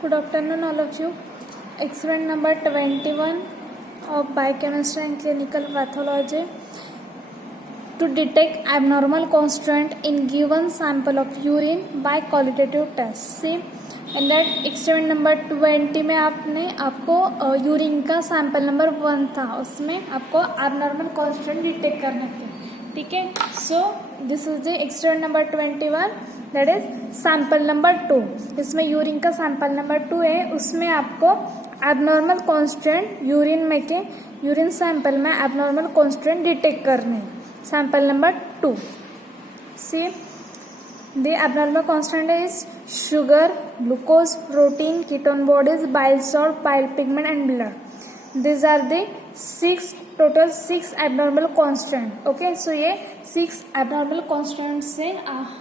Good afternoon, all of you. Experiment number 21 of biochemistry and clinical pathology. To detect abnormal constituent in given sample of urine by qualitative test. See, in that experiment number 20 में आपको urine का sample number 1 था, उसमें आपको abnormal constituent detect करने थे. ठीक है. So this is the experiment number 21, that is sample number 2. इसमें यूरिन का सैंपल नंबर 2 है, उसमें आपको एबनॉर्मल कांस्टेंट यूरिन सैंपल में एबनॉर्मल कांस्टेंट डिटेक्ट करने. Sample number 2. See the abnormal constant is sugar, glucose, protein, ketone bodies, bile salt, bile pigment and blood. These are the total 6 abnormal constant. Okay, so ये 6 abnormal constant से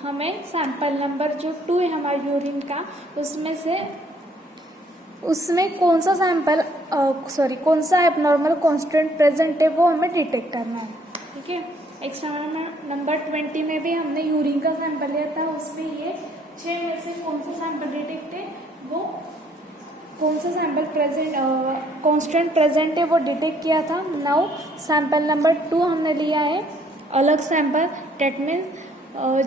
हमें sample number जो 2 है हमारे urine का, उसमें कौन सा एबनॉर्मल कांस्टेंट प्रेजेंट है वो हमें डिटेक्ट करना है. ठीक है. एक्सपेरिमेंट नंबर 20 में भी हमने यूरिन का सैंपल लिया था, उसमें ये 6 में से कौन सा सैंपल डिटेक्ट है, वो कौन सा सैंपल कांस्टेंट प्रेजेंट है वो डिटेक्ट किया था. नाउ सैंपल नंबर 2 हमने लिया है, अलग सैंपल. डेट मीन्स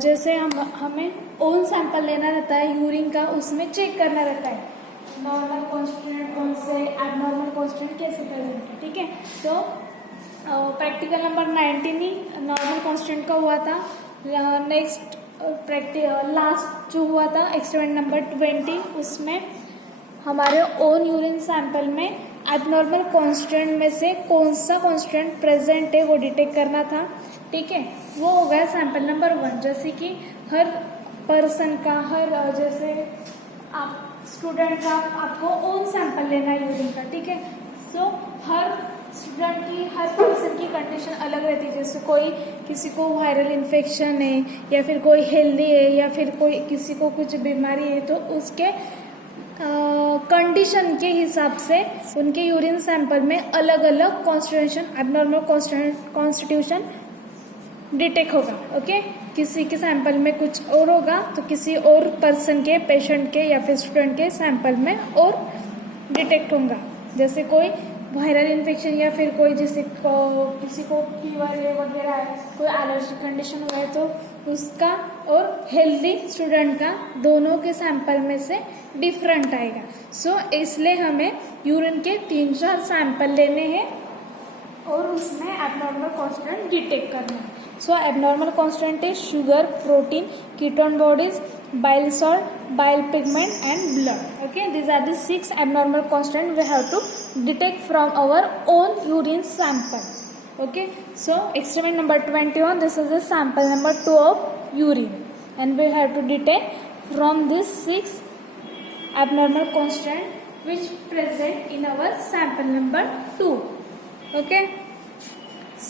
जैसे हमें ओन सैंपल लेना रहता है यूरिन का, उसमें चेक करना रहता है नॉर्मल कांस्टेंट कौन से, एबनॉर्मल कांस्टेंट कैसे प्रेजेंट है. ठीक है. तो प्रैक्टिकल नंबर 19 ही नॉर्मल कांस्टेंट का हुआ था. नेक्स्ट लास्ट जो हुआ था एक्सपेरिमेंट नंबर 20, उसमें हमारे ओन यूरिन सैंपल में एबनॉर्मल कांस्टेंट में से कौन सा कांस्टेंट प्रेजेंट है वो डिटेक्ट करना था. ठीक है. वो हो गया सैंपल नंबर 1. जैसे कि हर पर्सन का, जैसे आप स्टूडेंट का आपको ओन सैंपल लेना है यूरिन का. ठीक है. सो हर स्टूडेंट की, हर पर्सन की कंडीशन अलग रहती है. जैसे किसी को वायरल इन्फेक्शन है, या फिर कोई हेल्दी है, या फिर किसी को कुछ बीमारी है, तो उसके कंडीशन के हिसाब से उनके यूरिन सैंपल में अलग अलग कॉन्स्टिट्यूशन, एबनॉर्मल कॉन्स्टिट्यूशन डिटेक्ट होगा. ओके. किसी के सैंपल में कुछ और होगा, तो किसी और पर्सन के, पेशेंट के या फिर स्टूडेंट के सैंपल में और डिटेक्ट होगा. जैसे कोई वायरल इन्फेक्शन, या फिर कोई किसी को फीवर है वगैरह है, कोई एलर्जी कंडीशन हुआ है, तो उसका और हेल्दी स्टूडेंट का दोनों के सैंपल में से डिफरेंट आएगा. सो इसलिए हमें यूरिन के 3-4 सैंपल लेने हैं और उसमें एबनॉर्मल कांस्टेंट डिटेक्ट करना है. So abnormal constant is sugar, protein, ketone bodies, bile salt, bile pigment and blood. Okay, these are the 6 abnormal constant we have to detect from our own urine sample. Okay, so experiment number 21, this is the sample number 2 of urine, and we have to detect from this 6 abnormal constant which present in our sample number 2. Okay,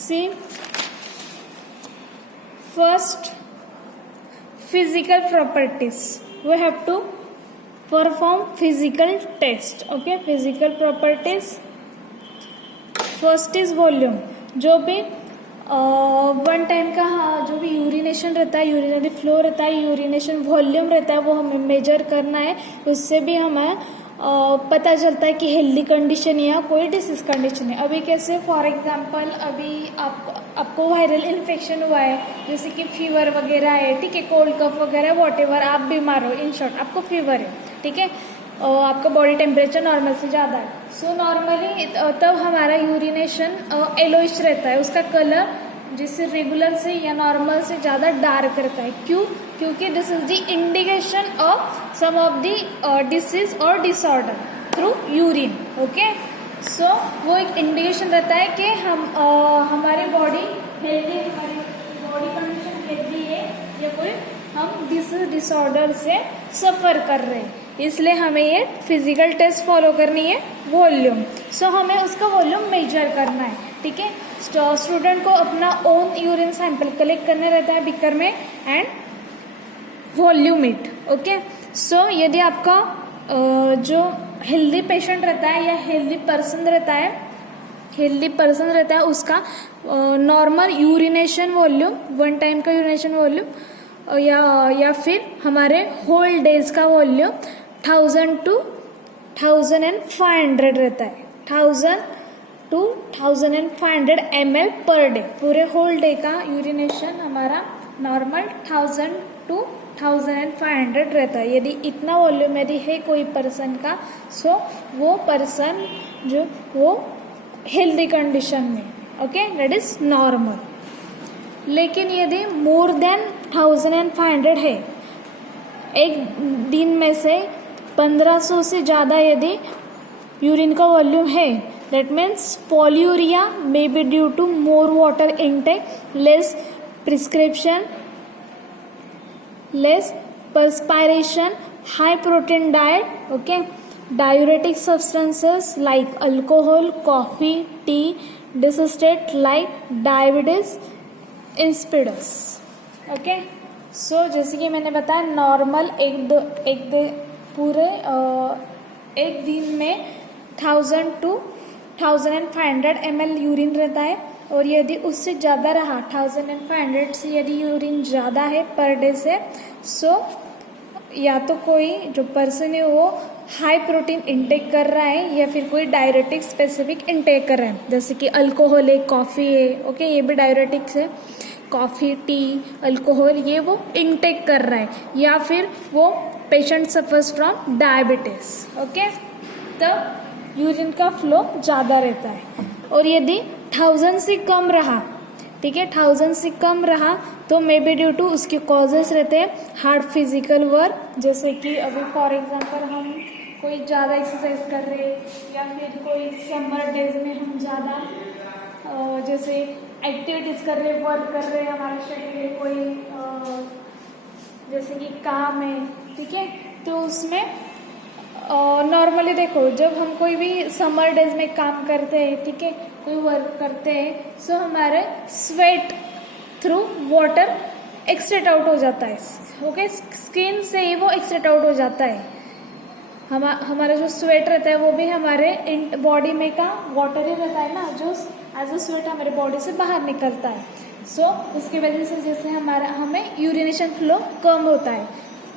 see, first physical properties, we have to perform physical test. Okay, physical properties. First is volume. जो भी one time का जो भी urination रहता है, urinary flow रहता है, urination volume रहता है, वो हमें मेजर करना है. उससे भी हमें पता चलता है कि हेल्दी कंडीशन या कोई डिसीज कंडीशन है. अभी कैसे, फॉर एग्जांपल, अभी आपको वायरल इन्फेक्शन हुआ है, जैसे कि फीवर वगैरह है. ठीक है. कोल्ड कफ वगैरह, वॉटेवर, आप बीमार हो, इन शॉर्ट आपको फीवर है. ठीक है. आपका बॉडी टेम्परेचर नॉर्मल से ज़्यादा है. सो नॉर्मली तब हमारा यूरिनेशन येलोइश रहता है, उसका कलर जिससे रेगुलर से या नॉर्मल से ज़्यादा डार्क रहता है. क्यों? क्योंकि this is the indication of some of the disease और disorder through urine. Okay. So वो एक इंडिकेशन रहता है कि हमारी बॉडी हेल्दी, हमारी बॉडी कंडीशन हेल्दी है, या कोई हम डिसऑर्डर से सफ़र कर रहे हैं. इसलिए हमें ये फिजिकल टेस्ट फॉलो करनी है, वॉल्यूम. सो हमें उसका वॉल्यूम मेजर करना है. ठीक है. स्टूडेंट को अपना ओन यूरिन सैंपल कलेक्ट करना रहता है बीकर में एंड वॉल्यूम इट. ओके. सो यदि आपका जो हेल्दी पेशेंट रहता है या हेल्दी पर्सन रहता है, उसका normal urination volume, one time का यूरिनेशन वॉल्यूम या फिर हमारे होल डेज का वॉल्यूम 1000 to 1500 रहता है, 1000 to 1500 ml पर डे। पूरे होल डे का यूरिनेशन हमारा नॉर्मल 1000 to 1500 रहता है। यदि इतना वॉल्यूम यदि है कोई पर्सन का, सो वो पर्सन जो वो हेल्दी कंडीशन में, ओके, दैट इज नॉर्मल। लेकिन यदि मोर देन 1500 है, एक दिन में से 1500 से ज़्यादा यदि यूरिन का वॉल्यूम है, that means polyuria may be due to more water intake, less prescription, less perspiration, high protein diet, okay, diuretic substances like alcohol, coffee, tea, digestate like diabetes insipidus, okay। सो जैसे कि मैंने बताया normal पूरे एक दिन में 1000 to 1500 ml urine रहता है। और यदि उससे ज़्यादा रहा, 1500 से यदि यूरिन ज़्यादा है पर डे से, सो या तो कोई जो पर्सन है वो हाई प्रोटीन इंटेक कर रहा है या फिर कोई डायरेटिक स्पेसिफिक इंटेक कर रहा है, जैसे कि अल्कोहल है, कॉफ़ी है, ओके, ये भी डायरेटिक्स है, कॉफ़ी, टी, अल्कोहल, ये वो इंटेक कर रहा है, या फिर वो patient suffers from diabetes, okay, तब यूरिन का फ्लो ज़्यादा रहता है। और यदि 1000 से कम रहा, ठीक है, 1000 से कम रहा तो मे बी ड्यू टू उसके कॉजेस रहते हैं हार्ड फिजिकल वर्क, जैसे कि अभी फॉर एग्जांपल हम कोई ज़्यादा एक्सरसाइज कर रहे हैं या फिर कोई समर डेज में हम ज़्यादा जैसे एक्टिविटीज़ कर रहे हैं, वर्क कर रहे हैं, हमारे शरीर में कोई जैसे कि काम है, ठीक है, तो उसमें नॉर्मली देखो जब हम कोई भी समर डेज में काम करते हैं, ठीक है, कोई वर्क करते हैं, सो हमारे स्वेट थ्रू वाटर एक्सट्रेट आउट हो जाता है, ओके, स्किन से ही वो एक्सट्रेट आउट हो जाता है। हमारा जो स्वेट रहता है वो भी हमारे बॉडी में का वाटर ही रहता है ना, जो एज अ स्वेट हमारे बॉडी से बाहर निकलता है। सो उसकी वजह से जैसे हमें यूरिनेशन फ्लो कम होता है,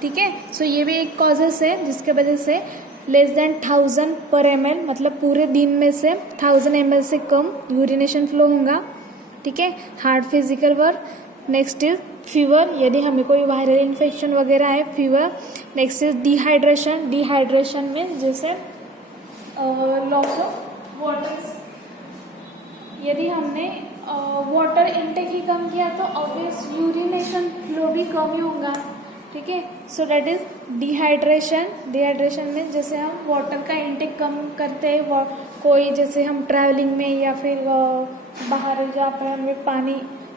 ठीक है। सो ये भी एक कॉजेस है जिसके वजह से लेस देन 1000 पर ml, मतलब पूरे दिन में से 1000 ml से कम यूरिनेशन फ्लो होगा, ठीक है। Hard physical work, next is fever, यदि हमें कोई वायरल इन्फेक्शन वगैरह है, fever. Next is dehydration, dehydration में जैसे लॉस ऑफ वाटर, यदि हमने वाटर इनटेक ही कम किया तो ऑब्वियस यूरिनेशन फ्लो भी कम ही होगा, ठीक है। So that is dehydration. Dehydration में जैसे हम वाटर का इनटेक कम करते हैं, कोई जैसे हम ट्रैवलिंग में या फिर बाहर जहाँ पर हमें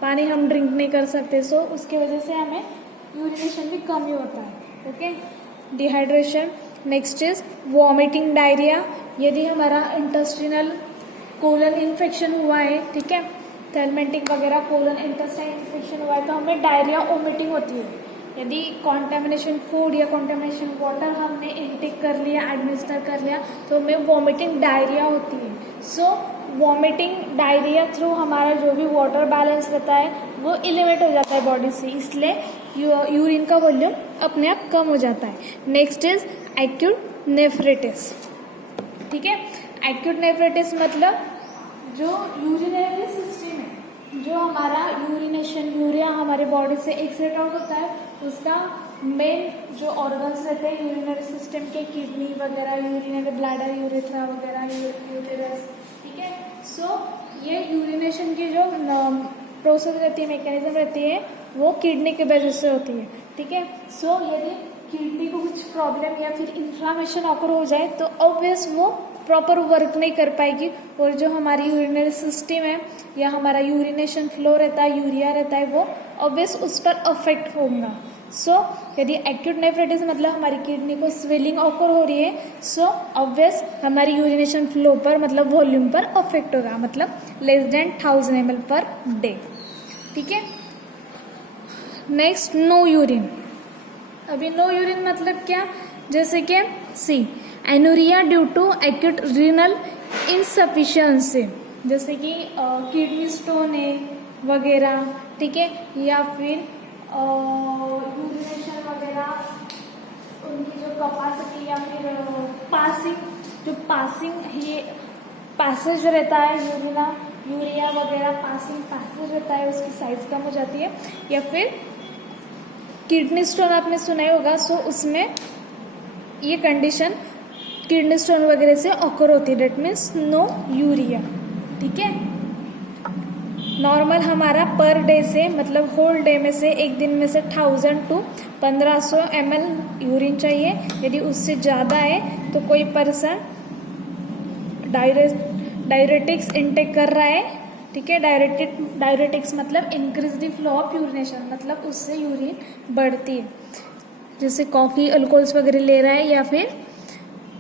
पानी हम ड्रिंक नहीं कर सकते, सो उसकी वजह से हमें यूरिनेशन भी कम ही होता है, okay, dehydration. Next is vomiting, diarrhoea, यदि हमारा इंटेस्टिनल कोलन इन्फेक्शन हुआ है, ठीक है, थर्मेटिक वगैरह कोलन इंटेस्टाइन इन्फेक्शन हुआ है तो हमें डायरिया वॉमिटिंग होती है। यदि कॉन्टेमिनेशन फूड या कॉन्टेमिनेशन वाटर हमने इनटेक कर लिया, एडमिनिस्टर कर लिया, तो हमें वॉमिटिंग डायरिया होती है। सो वॉमिटिंग डायरिया थ्रू हमारा जो भी वाटर बैलेंस रहता है वो एलिवेट हो जाता है बॉडी से, इसलिए यूरिन का वॉल्यूम अपने आप कम हो जाता है। नेक्स्ट इज एक्यूट नेफ्रिटिस, ठीक है। एक्यूट नेफ्रिटिस मतलब जो यूरिनरी सिस्टम है, जो हमारा यूरिनेशन यूरिया हमारे बॉडी से एक्सक्रीट आउट होता है, उसका मेन जो ऑर्गन्स रहते हैं यूरिनरी सिस्टम के, किडनी वगैरह, यूरिनरी ब्लैडर, यूरेथ्रा वगैरह, यूटेरस, ठीक है। सो ये यूरिनेशन की जो प्रोसेस रहती है, मैकेनिज्म रहती है, वो किडनी के वजह से होती है, ठीक है। सो यदि किडनी को कुछ प्रॉब्लम या फिर इन्फ्लामेशन ऑकर हो जाए तो ऑब्वियस वो प्रॉपर वर्क नहीं कर पाएगी, और जो हमारी यूरिनरी सिस्टम है या हमारा यूरिनेशन फ्लो रहता है, यूरिया रहता है, वो ऑब्वियस उस पर अफेक्ट होगा। सो यदि एक्यूट नेफ्रिटिस मतलब हमारी किडनी को स्वेलिंग ऑकर हो रही है, सो ऑब्वियस हमारी यूरिनेशन फ्लो पर मतलब वॉल्यूम पर अफेक्ट होगा, मतलब less than 1000 ml per day, ठीक है। Next no urine. अभी नो यूरिन मतलब क्या, जैसे कि see anuria due to acute renal insufficiency, जैसे कि किडनी स्टोन है वगैरह, ठीक है, या फिर यूरिनेशन वगैरह, उनकी जो कैपेसिटी या फिर पासिंग जो पासिंग ये पैसेज रहता है यूरिया वगैरह पासिंग पैसेज रहता है उसकी साइज कम हो जाती है। या फिर किडनी स्टोन आपने सुना ही होगा, सो उसमें ये कंडीशन किडनी स्टोन वगैरह से ऑकर होती है, डेट मीन्स नो यूरिया। ठीक है, नॉर्मल हमारा पर डे से मतलब होल डे में से एक दिन में से 1000 to 1500 ml यूरिन चाहिए। यदि उससे ज़्यादा है तो कोई पर्सन डायरेटिक्स इनटेक कर रहा है। ठीक है, डायरेटिक्स मतलब increase the flow of urination, मतलब उससे यूरिन बढ़ती है, जैसे कॉफ़ी अल्कोहल्स वगैरह ले रहा है या फिर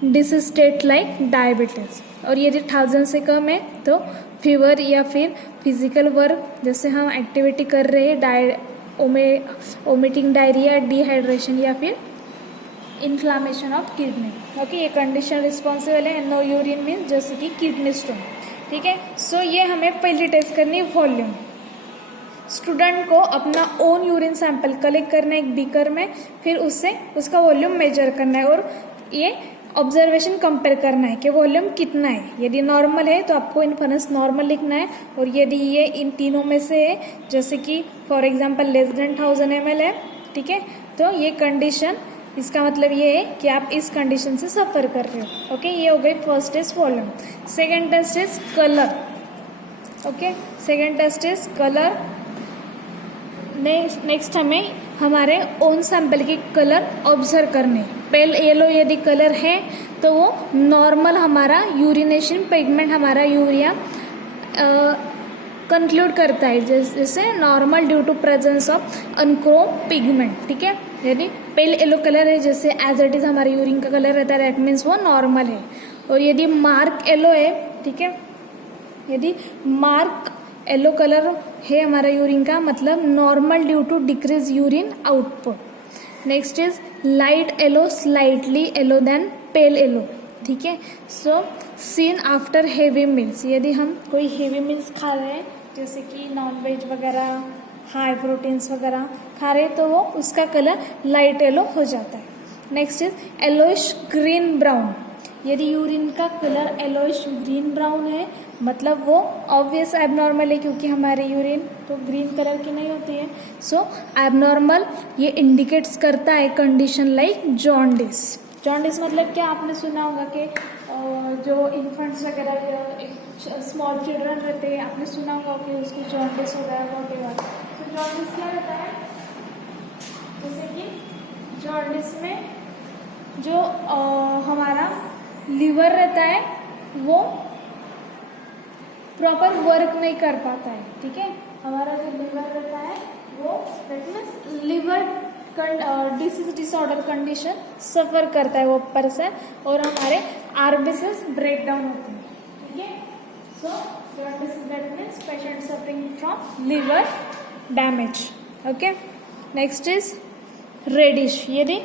डिसीज स्टेट लाइक डायबिटीज। और यदि 1000 से कम है तो फीवर या फिर फिजिकल वर्क जैसे हम एक्टिविटी कर रहे हैं, ओमिटिंग डायरिया, डिहाइड्रेशन या फिर इन्फ्लामेशन ऑफ किडनी। ओके, ये कंडीशन रिस्पॉन्सिबल है नो यूरिन मीन्स जैसे कि किडनी स्टोन। ठीक है, सो ये हमें पहली टेस्ट करनी है वॉल्यूम। स्टूडेंट को अपना ओन यूरिन सैंपल कलेक्ट करना है एक बीकर में, फिर उससे उसका वॉल्यूम मेजर करना है और ये ऑब्जर्वेशन कंपेयर करना है कि वॉल्यूम कितना है। यदि नॉर्मल है तो आपको इन्फरेंस नॉर्मल लिखना है, और यदि ये इन तीनों में से है जैसे कि for example less than 1000 ml है, ठीक है, तो ये कंडीशन इसका मतलब ये है कि आप इस कंडीशन से सफ़र कर रहे हो। ओके, ये हो गई first test volume. Second test is colour. Okay, second test is colour. Next हमें हमारे ओन सैंपल के कलर ऑब्जर्व करने। पेल येलो यदि कलर है तो वो नॉर्मल हमारा यूरिनेशन पिगमेंट हमारा यूरिया कंक्लूड करता है, जैसे normal due to presence of urochrome pigment. ठीक है, यदि पेल येलो कलर है जैसे एज इट इज हमारे यूरिन का कलर रहता है, दैट मीन्स वो नॉर्मल है। और यदि मार्क येलो है, ठीक है, यदि मार्क येलो कलर है हमारा यूरिन का मतलब normal due to decrease urine output. Next is light yellow, slightly yellow then pale yellow. ठीक है, so seen after heavy meals, यदि हम कोई हेवी मील्स खा रहे हैं जैसे कि नॉनवेज वगैरह हाई प्रोटीन्स वगैरह खा रहे हैं तो वो उसका कलर लाइट येलो हो जाता है। Next is yellowish green brown, यदि यूरिन का कलर येलोइश ग्रीन ब्राउन है मतलब वो ऑब्वियस एबनॉर्मल है, क्योंकि हमारे यूरिन तो ग्रीन कलर की नहीं होती है। सो एबनॉर्मल ये इंडिकेट्स करता है कंडीशन लाइक जॉन्डिस। जॉन्डिस मतलब क्या, आपने सुना होगा कि जो इन्फेंट्स वगैरह स्मॉल चिल्ड्रन रहते हैं, आपने सुना होगा कि उसको जॉन्डिस हो गया वॉटेवर। तो जॉन्डिस क्या रहता है, जैसे कि जॉन्डिस में जो हमारा लीवर रहता है वो प्रॉपर वर्क नहीं कर पाता है। ठीक है, हमारा जो लीवर रहता है वो that means liver disease disorder condition suffer करता है वो पर्सन, और हमारे आरबीसीज ब्रेक डाउन होते हैं। ठीक है, so jaundice that means patient suffering from liver damage. Okay, next is reddish, यदि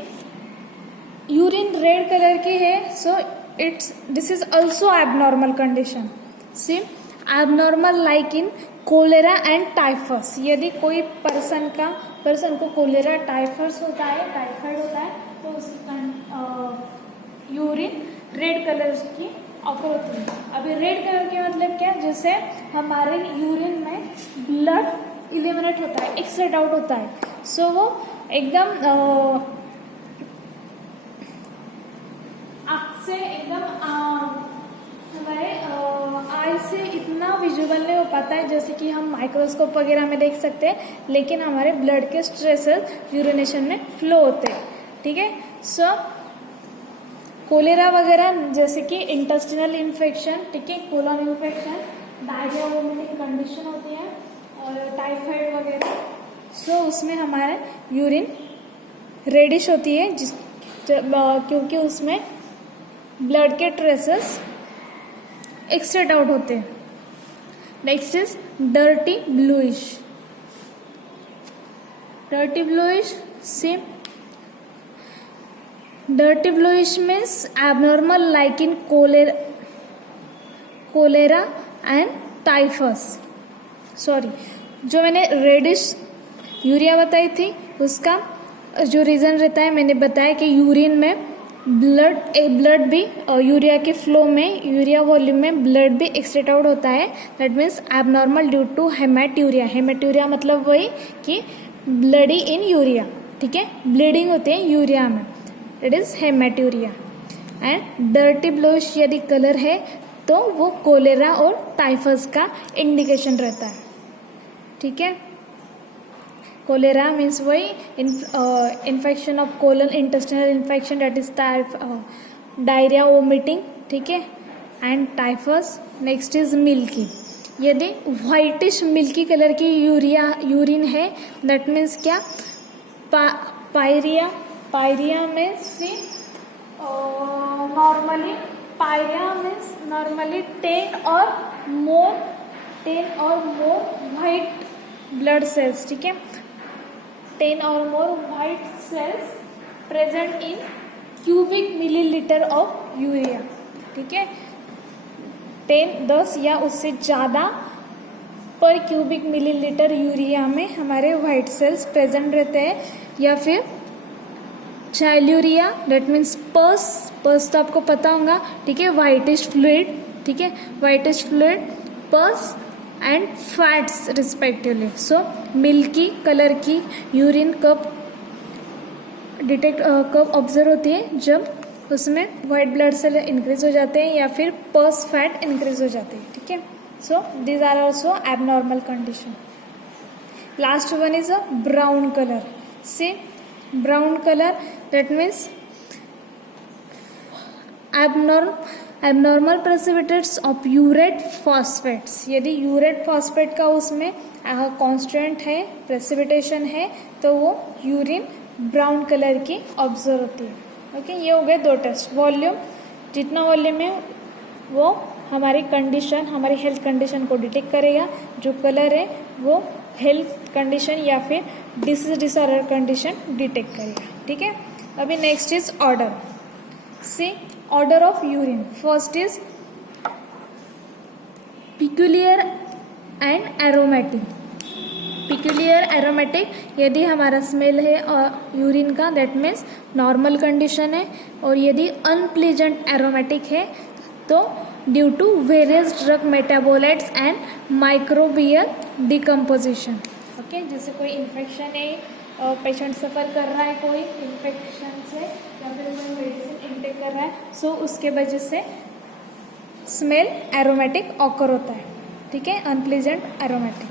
यूरिन रेड कलर की है so this is also abnormal condition. See abnormal like in cholera and typhus, यदि कोई person को कोलेरा टाइफस होता है, typhoid होता है, तो उसकी यूरिन रेड कलर की ऑकर होती है। अभी रेड कलर के मतलब क्या, जैसे हमारे यूरिन में ब्लड इलिमिनेट होता है, एक्सरेट आउट होता है, सो वो एकदम आँख से एकदम हमारे आई से इतना विजुअल नहीं हो पाता है जैसे कि हम माइक्रोस्कोप वगैरह में देख सकते हैं, लेकिन हमारे ब्लड के स्ट्रेसेस यूरिनेशन में फ्लो होते हैं। ठीक है, सो कोलेरा वगैरह जैसे कि इंटेस्टिनल इन्फेक्शन, ठीक है, colon infection, diarrhoea vomiting condition होती है, और टाइफाइड वगैरह, सो उसमें हमारा यूरिन रेडिश होती है क्योंकि उसमें ब्लड के ट्रेसेस एक्सरेट आउट होते हैं। Next is dirty bluish. Dirty bluish same, dirty bluish means abnormal like in cholera and typhus. Sorry, जो मैंने रेडिश यूरिया बताई थी उसका जो रीज़न रहता है मैंने बताया कि यूरिन में ब्लड भी यूरिया के फ्लो में, यूरिया वॉल्यूम में ब्लड भी एक्सक्रीट आउट होता है, that means abnormal due to haematuria. Haematuria मतलब वही कि ब्लडी इन यूरिया, ठीक है, ब्लीडिंग होते हैं यूरिया में, that is haematuria. And dirty bluish यदि कलर है तो वो कोलेरा और टाइफस का इंडिकेशन रहता है, ठीक है। कोलेरा मीन्स वही infection of colon, intestinal infection, that is diarrhoea, vomiting, ठीक है। And typhus next is milky. यदि वाइटिश मिल्की कलर की यूरिन है, दैट मीन्स क्या, पायरिया में से नॉर्मली, पायरिया मीन्स नॉर्मली 10 और मोर वाइट ब्लड सेल्स, ठीक है, 10 और more white cells present in cubic millilitre of urea, ठीक है। 10 या उससे ज़्यादा पर क्यूबिक मिलीलीटर यूरिया में हमारे वाइट सेल्स प्रेजेंट रहते हैं। या फिर चाइल्यूरिया, दैट मीन्स पर्स तो आपको पता होगा, ठीक है, वाइटिश फ्लूइड, ठीक है, whitish fluid, purse and fats respectively. So milky colour की यूरिन कब ऑब्जर्व होती है, जब उसमें वाइट ब्लड सेल इंक्रीज हो जाते हैं या फिर पर्स फैट इंक्रीज हो जाते हैं, ठीक है। So these are also abnormal condition. Last one is a brown colour. See brown colour, that means abnormal precipitates of urate phosphates. यदि यूरेट फॉस्फेट का उसमें कांस्टेंट है, प्रेसिपिटेशन है, तो वो यूरिन ब्राउन कलर की ऑब्जर्व होती है, ओके। ये हो गए 2 टेस्ट। वॉल्यूम, जितना वॉल्यूम है वो हमारी कंडीशन, हमारी हेल्थ कंडीशन को डिटेक्ट करेगा। जो कलर है वो हेल्थ कंडीशन या फिर डिसीज डिसऑर्डर कंडीशन डिटेक्ट करेगा, ठीक है। अभी next is order. See order of urine. First is peculiar and aromatic. Peculiar aromatic, यदि हमारा स्मेल है यूरिन का, दैट मीन्स नॉर्मल कंडीशन है। और यदि अनप्लीजेंट एरोमेटिक है तो due to various drug metabolites and microbial decomposition, okay. जैसे कोई इन्फेक्शन है, पेशेंट सफ़र कर रहा है कोई इन्फेक्शन से या फिर कोई मेडिसिन इनटेक कर रहा है, सो उसके वजह से स्मेल एरोमेटिक ऑकर होता है, ठीक है, unpleasant aromatic.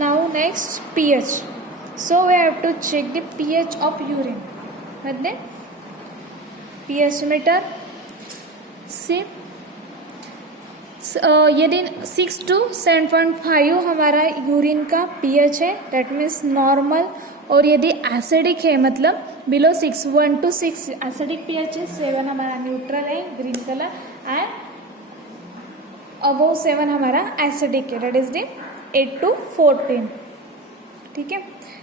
Now next pH. So we have to check the pH of urine. मतलब pH meter से यदि 6 to 7.5 हमारा यूरिन का pH है, दैट मीन्स नॉर्मल। और यदि एसिडिक है, मतलब बिलो 6, 1 to 6 एसिडिक pH है, 7 हमारा न्यूट्रल है, ग्रीन कलर, एंड अबव 7 हमारा एसिडिक है, दैट इज द 8 to 14, ठीक है।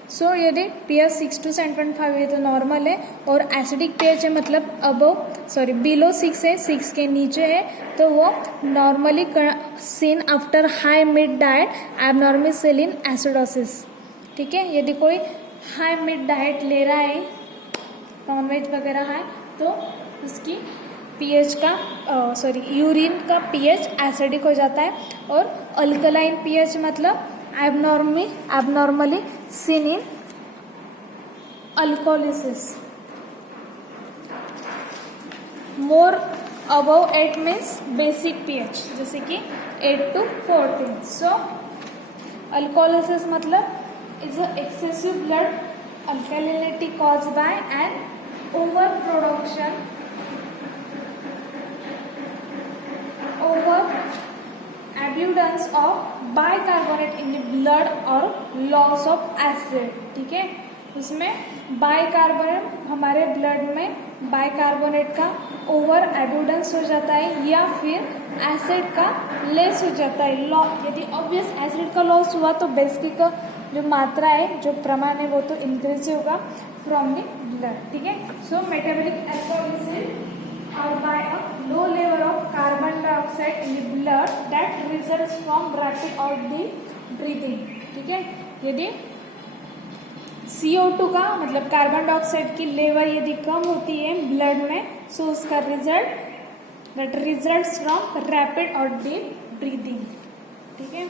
सो यदि pH 6 to 7.5 है तो नॉर्मल है, और एसिडिक pH है मतलब बिलो 6 है, 6 के नीचे है, तो वो normally seen after high mid diet abnormal saline acidosis, ठीक है। यदि कोई हाई मिड डाइट ले रहा है, नॉनवेज वगैरह है, तो उसकी pH का यूरिन का pH एसिडिक हो जाता है। और अल्कलाइन pH मतलब abnormally seen in alkalosis. More above 8 means basic pH, जैसे कि 8 to 14। सो अल्कोलिसिस मतलब is a excessive blood alkalinity cause by an over production abundance of bicarbonate in the blood और loss of acid, ठीक है। उसमें bicarbonate, हमारे blood में bicarbonate का ओवर एबुडेंस हो जाता है या फिर एसिड का लेस हो जाता है। यदि ऑब्वियस एसिड का लॉस हुआ तो बेसिक का जो मात्रा है, जो प्रमाण है, वो तो इंक्रीज होगा फ्रॉम द ब्लड, ठीक है। सो metabolic एल्कोहोलिसिस or by a low level of carbon dioxide in the blood that results from rapid or the breathing, ठीक है। यदि CO2 का मतलब कार्बन डाइऑक्साइड की लेवल यदि कम होती है ब्लड में, सो उसका result that results from rapid और डीप ब्रीदिंग। ठीक है,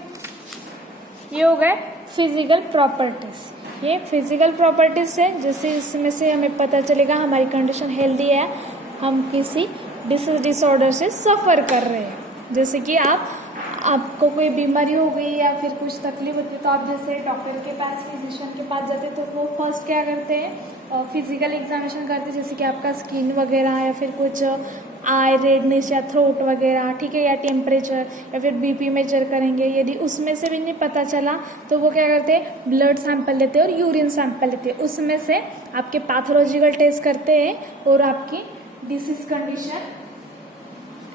ये हो गए फिजिकल प्रॉपर्टीज। ये फिजिकल प्रॉपर्टीज है, जैसे इसमें से हमें पता चलेगा हमारी कंडीशन हेल्दी है, हम किसी डिसऑर्डर से सफ़र कर रहे हैं। जैसे कि आपको कोई बीमारी हो गई या फिर कुछ तकलीफ होती है तो आप जैसे डॉक्टर के पास, फिजिशियन के पास जाते हैं तो वो फर्स्ट क्या करते हैं, फिजिकल एग्जामिनेशन करते हैं, जैसे कि आपका स्किन वगैरह या फिर कुछ आई रेडनेस या थ्रोट वगैरह, ठीक है, या टेम्परेचर या फिर BP मेजर करेंगे। यदि उसमें से भी नहीं पता चला तो वो क्या करते हैं, ब्लड सैंपल लेते हैं और यूरिन सैंपल लेते हैं। उसमें से आपके पैथोलॉजिकल टेस्ट करते हैं और आपकी डिसीज कंडीशन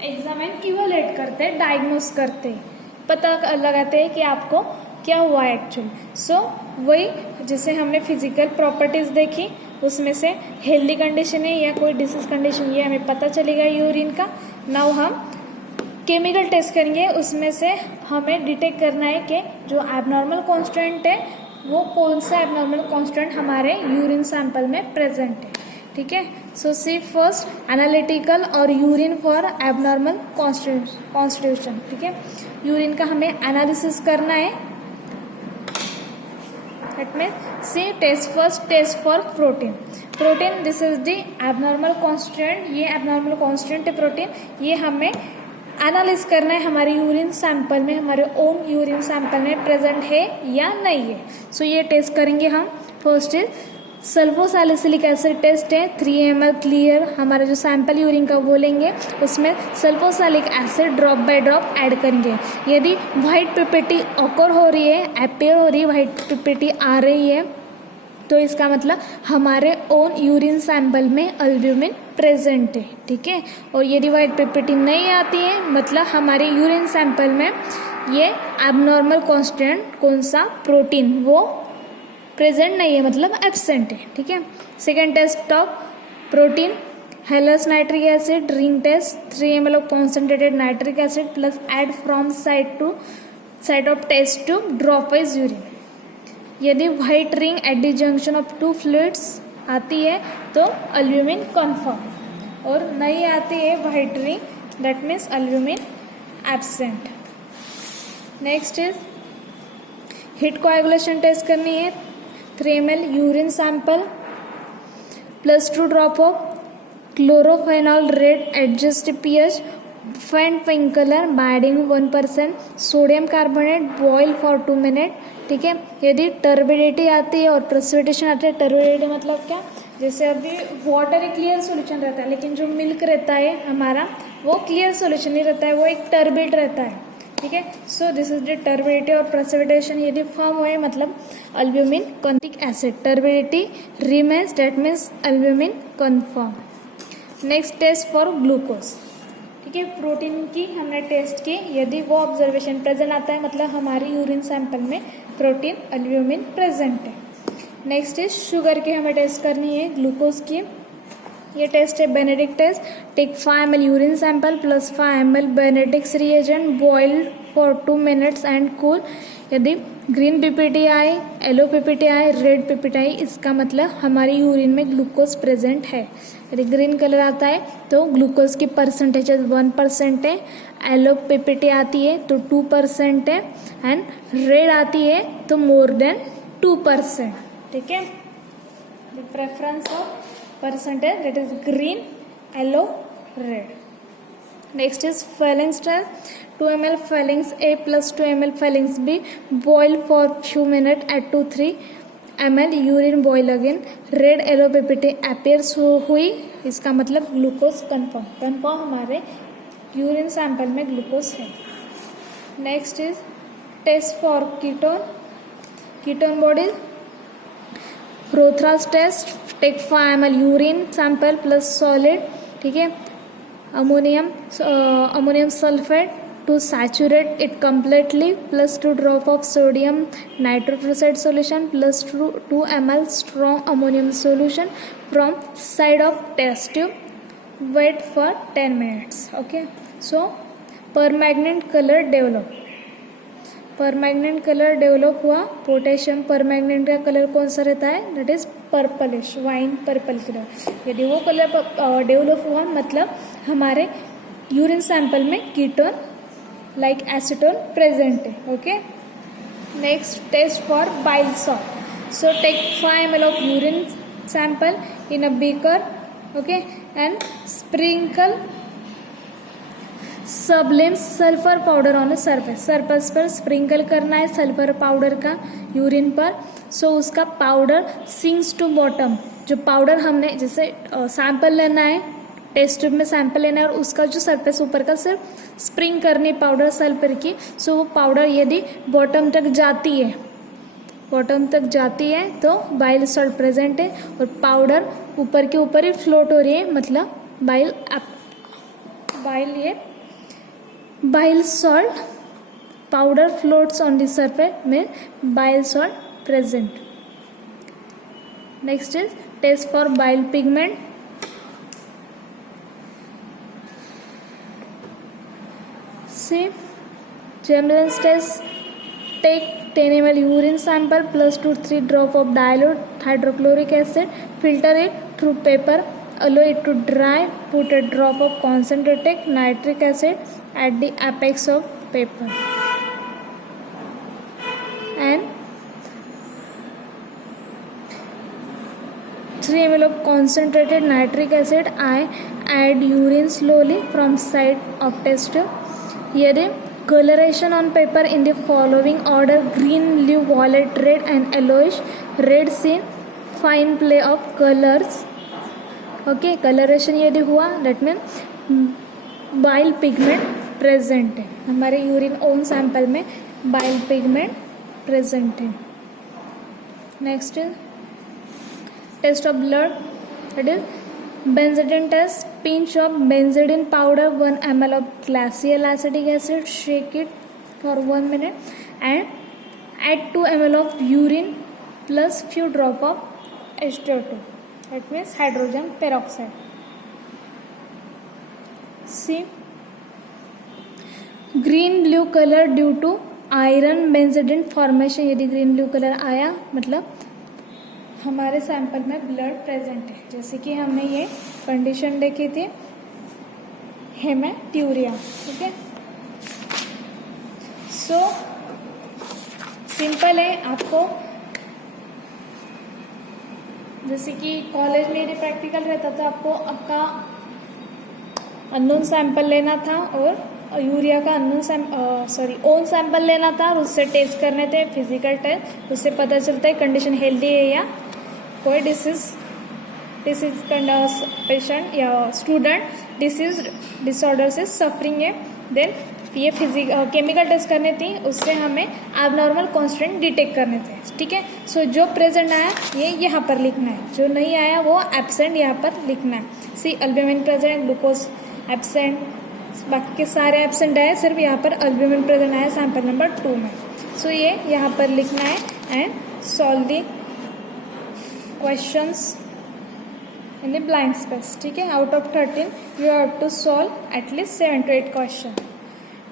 एग्जामिन इवेलुएट करते हैं, डायग्नोस करते हैं, पता लगाते हैं कि आपको क्या हुआ है एक्चुअली। सो वही जैसे हमने फिजिकल प्रॉपर्टीज देखी, उसमें से हेल्दी कंडीशन है या कोई डिसीज कंडीशन, ये हमें पता चलेगा यूरिन का। नाउ हम केमिकल टेस्ट करेंगे, उसमें से हमें डिटेक्ट करना है कि जो एबनॉर्मल कांस्टेंट है वो कौन सा एबनॉर्मल कांस्टेंट हमारे यूरिन सैंपल में प्रेजेंट है। ठीक है, सो सी फर्स्ट एनालिटिकल और यूरिन फॉर एबनॉर्मल कॉन्स्टिट्यूशन। ठीक है, यूरिन का हमें एनालिसिस करना है। Let me see test for protein. Protein, this is the abnormal constant. ये abnormal constant है प्रोटीन, ये हमें एनालिस करना है हमारे यूरिन सैंपल में, हमारे ओन यूरिन सैंपल में प्रेजेंट है या नहीं है। सो ये टेस्ट करेंगे हम। फर्स्ट इज सल्फोसैलिसिलिक एसिड टेस्ट है, 3 ml क्लियर, हमारा जो सैंपल यूरिन का वो लेंगे, उसमें sulphosalicylic acid drop by drop add करेंगे। यदि वाइट पिपिटी ऑकर हो रही है, अपेयर हो रही है, वाइट पिपिटी आ रही है, तो इसका मतलब हमारे ओन यूरिन सैंपल में अल्ब्यूमिन प्रेजेंट है। ठीक है, और यदि वाइट पिपिटी नहीं आती है मतलब हमारे यूरिन सैंपल में ये एबनॉर्मल कांस्टेंट कौन सा प्रोटीन वो प्रेजेंट नहीं है, मतलब एब्सेंट है। ठीक है, second test of protein, Heller's nitric acid ring test, 3 ml of concentrated nitric acid plus add from side of test tube dropwise urine. यदि white ring at the junction of 2 fluids आती है तो albumin confirm, और नहीं आती है white ring, that means albumin absent. Next is heat coagulation test करनी है, 3 ml urine sample plus 2 drop of chlorophenol red adjust pH, find pink colour by adding 1% sodium carbonate, boil for 2 minute. ठीक है, यदि turbidity आती है और precipitation आती है, टर्बिडिटी मतलब क्या, जैसे अभी वाटर एक क्लियर सॉल्यूशन रहता है, लेकिन जो मिल्क रहता है हमारा वो क्लियर सॉल्यूशन नहीं रहता है, वो एक टर्बिड रहता है। ठीक है, so this is the turbidity और प्रेसिपिटेशन यदि फॉर्म हुए मतलब अल्ब्यूमिन कॉन्टिक acid, turbidity remains, that means albumin confirm. Next test for glucose. ठीक है, प्रोटीन की हमने टेस्ट की, यदि वो ऑब्जर्वेशन प्रेजेंट आता है मतलब हमारी यूरिन सैंपल में प्रोटीन अल्ब्यूमिन प्रेजेंट है। नेक्स्ट इज शुगर की हमें टेस्ट करनी है, ग्लूकोज की। ये टेस्ट है Benedict test, take 5 ml urine sample plus 5 ml Benedict's reagent, boil for 2 minutes and cool. यदि ग्रीन पीपीटी आए, येलो पीपीटी आए, रेड पीपीटी आए, इसका मतलब हमारी यूरिन में ग्लूकोज प्रेजेंट है। यदि ग्रीन कलर आता है तो ग्लूकोज की परसेंटेज 1% है, येलो पीपीटी आती है तो 2% है, एंड रेड आती है तो मोर देन 2%। ठीक है, the preference of percentage that is green, yellow, red. Next is phalanx test, 2 ml phalanx A plus 2 ml phalanx B, boil for few minutes at 2-3 ml urine, boil again, red yellow ppt appears हुई, इसका मतलब glucose confirm हमारे urine sample में glucose है। Next is test for ketone bodies, Rothera's test, take 5 ml urine sample plus solid. ठीक है, ammonium sulphate to saturate it completely plus 2 drop of sodium nitrochloride solution plus 2 ml strong ammonium solution from side of test tube, wait for 10 minutes. Okay, so permanent color develop, permanganate colour develop हुआ, potassium permanganate का colour कौन सा रहता है, that is purplish, wine purple colour. यदि वो colour develop हुआ मतलब हमारे यूरिन सैंपल में कीटोन लाइक एसीटोन प्रेजेंट है। Okay, next test for bile salt. So take 5 ml of urine sample in a beaker, okay, and sprinkle sublime sulfur powder on a surface। Surface पर sprinkle करना है sulphur powder का urine पर। सो उसका powder sinks to bottom. जो powder हमने जैसे sample लेना है, टेस्ट ट्यूब में सैंपल लेना है और उसका जो सरफेस ऊपर का सिर्फ स्प्रिंग करनी पाउडर सल्फर की। सो वो पाउडर यदि बॉटम तक जाती है, बॉटम तक जाती है तो बाइल सॉल्ट प्रेजेंट है, और पाउडर ऊपर के ऊपर ही फ्लोट हो रही है मतलब bile salt powder floats on the surface में bile salt present. Next is test for bile pigment. See, Jameson's test, take 10 ml urine sample plus 2-3 drop of dilute hydrochloric acid, filter it through paper, allow it to dry, put a drop of concentrated nitric acid at the apex of paper, and 3 ml of concentrated nitric acid. I add urine slowly from side of test tube. Here coloration on paper in the following order: green, blue, violet, red and yellowish red seen fine play of colors। Okay, coloration यदि हुआ that mean bile pigment present है। हमारे urine own sample में bile pigment present है। Next is test of blood, that is Benzidine test, pinch of benzidine powder 1 ml of glacial acetic acid, shake it for 1 minute and add 2 ml of urine plus few drop of H2O2, that means hydrogen peroxide। See, green blue color due to iron benzidine formation। यदि green blue color आया मतलब हमारे sample में blood present है। जैसे कि हमने ये कंडीशन देखी थी हेमेट्यूरिया। ठीक है, सो सिंपल है। आपको जैसे कि कॉलेज में यदि प्रैक्टिकल रहता तो आपको आपका अननोन सैंपल लेना था और यूरिया का ओन सैंपल लेना था और उससे टेस्ट करने थे, फिजिकल टेस्ट। उससे पता चलता है कंडीशन हेल्दी है या कोई डिसीज पेशेंट या स्टूडेंट डिसऑर्डर से सफरिंग है। देन ये केमिकल टेस्ट करनी थी, उससे हमें एबनॉर्मल कांस्टेंट डिटेक्ट करने थे। ठीक है, सो जो प्रेजेंट आया ये यहाँ पर लिखना है, जो नहीं आया वो एब्सेंट यहाँ पर लिखना है। See, albumin present, glucose absent, बाकी के सारे एब्सेंट आए, सिर्फ यहाँ पर अल्ब्यूमिन प्रेजेंट आया सैंपल नंबर 2 में। सो ये यहाँ पर लिखना है and solve the questions in the blank space. ठीक है, out of 13 you have to solve at least 7 to 8 question.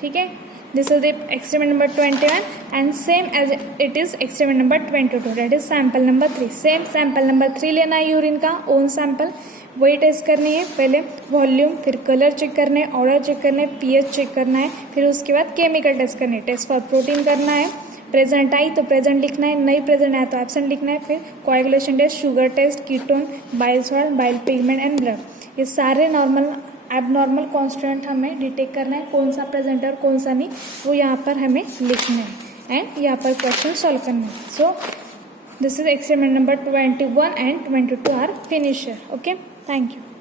ठीक है, this is the experiment number 21 and same as it is experiment number 22, that is sample number 3। Same sample number 3 लेना है urine का own sample, वही test करनी है। पहले volume, फिर कलर चेक करना है, ऑर्डर चेक करना है, पीएच चेक करना है, फिर उसके बाद केमिकल टेस्ट करनी है। टेस्ट फॉर प्रोटीन करना है, प्रेजेंट आई तो प्रेजेंट लिखना है, नहीं प्रेजेंट आया तो एब्सेंट लिखना है। फिर coagulation test, sugar test, ketone, bile salt, bile pigment and blood. ये सारे नॉर्मल एबनॉर्मल कांस्टेंट हमें डिटेक्ट करना है, कौन सा प्रेजेंट है और कौन सा नहीं, वो यहाँ पर हमें लिखना है एंड यहाँ पर क्वेश्चन सॉल्व करना है। So this is experiment number 21 and 22 are finished. Okay, thank you.